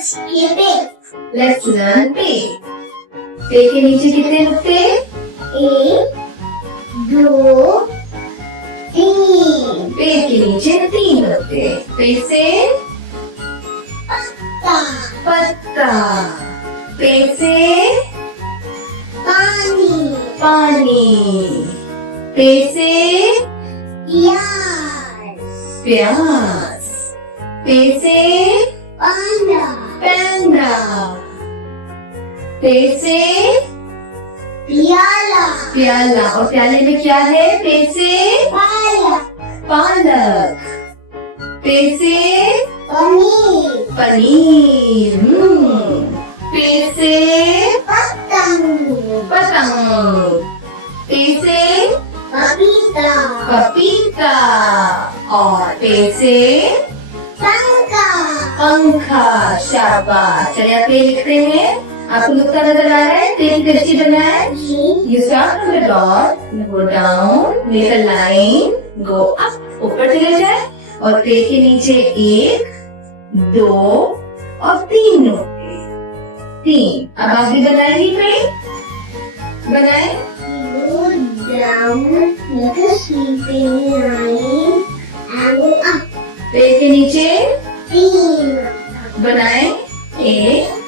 Let's learn पे. पे के नीचे कितने नुक्ते? 1, 2, 3. पे के नीचे 3 नुक्ते. पे से पत्ता. पे से पानी. पे से प्याज. पे से पांडा. पे से प्याला. और प्याले में क्या है? पे से पालक. पे से पनीर. पे से पतंग. पे से पपीता. और पे से पंखा. शाबाश. चलिए आप पे लिखते हैं. आपको नुक्ता नजर आ रहा है? पेन कैसी बना है? You start from the top, go down, make a line, go up. ऊपर चले जाए और पे के नीचे 1, 2 और 3 नुक्ते. 3. अब आप भी बनाएंगी पे? बनाए. पे के नीचे 3. बनाए. 1